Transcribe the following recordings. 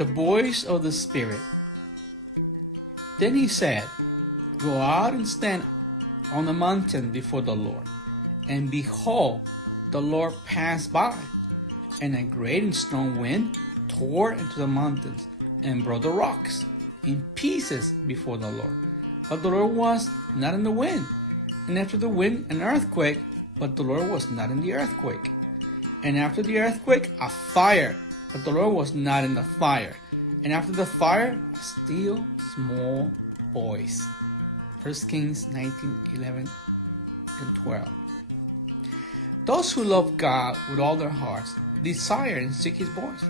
The voice of the Spirit. Then he said, "Go out and stand on the mountain before the Lord." And behold, the Lord passed by, and a great and strong wind tore into the mountains and brought the rocks in pieces before the Lord. But the Lord was not in the wind. And after the wind, an earthquake, but the Lord was not in the earthquake. And after the earthquake, a fire, but the Lord was not in the fire. And after the fire, a still small voice. 1 Kings 19:11 and 12. Those who love God with all their hearts desire and seek His voice.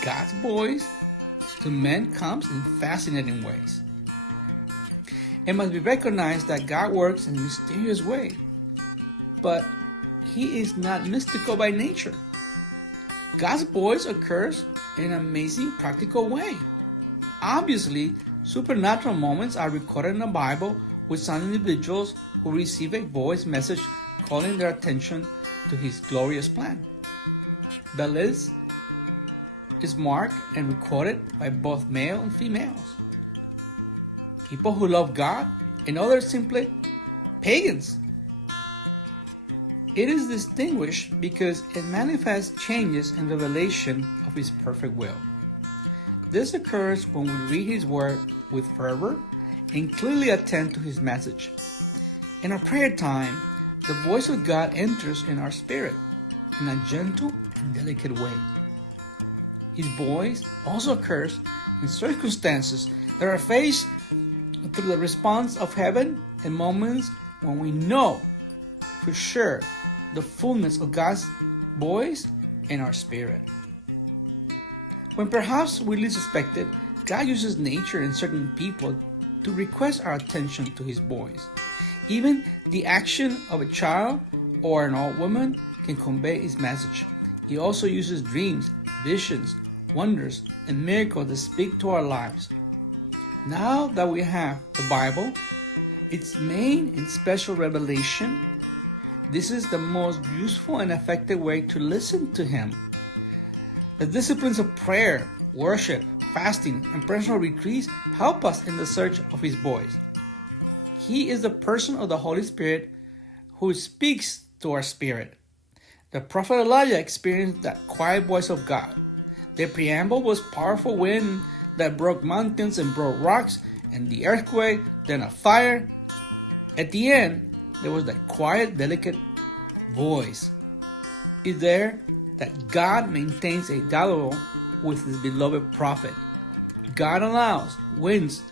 God's voice to men comes in fascinating ways. It must be recognized that God works in mysterious ways, but He is not mystical by nature. God's voice occurs in an amazing practical way. Obviously, supernatural moments are recorded in the Bible with some individuals who receive a voice message calling their attention to His glorious plan. The list is marked and recorded by both male and females. People who love God and others simply pagans. It is distinguished because it manifests changes in revelation of His perfect will. This occurs when we read His word with fervor and clearly attend to His message. In our prayer time, the voice of God enters in our spirit in a gentle and delicate way. His voice also occurs in circumstances that are faced through the response of heaven and moments when we know for sure the fullness of God's voice in our spirit. When perhaps we least expect it, God uses nature and certain people to request our attention to His voice. Even the action of a child or an old woman can convey His message. He also uses dreams, visions, wonders, and miracles that speak to our lives. Now that we have the Bible, its main and special revelation, this is the most useful and effective way to listen to Him. The disciplines of prayer, worship, fasting, and personal retreats help us in the search of His voice. He is the person of the Holy Spirit who speaks to our spirit. The prophet Elijah experienced that quiet voice of God. The preamble was powerful wind that broke mountains and broke rocks, and the earthquake, then a fire. At the end, there was that quiet, delicate voice. It's there that God maintains a dialogue with His beloved prophet. God allows winds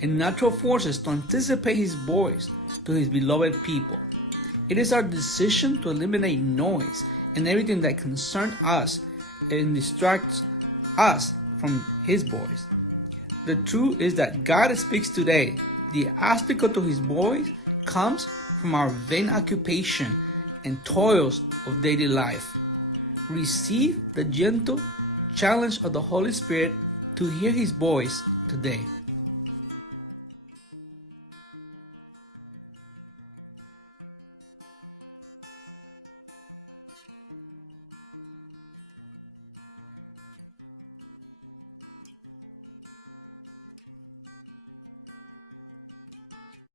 and natural forces to anticipate His voice to His beloved people. It is our decision to eliminate noise and everything that concerns us and distracts us from His voice. The truth is that God speaks today. The obstacle to His voice comes from our vain occupation and toils of daily life. Receive the gentle challenge of the Holy Spirit to hear His voice today.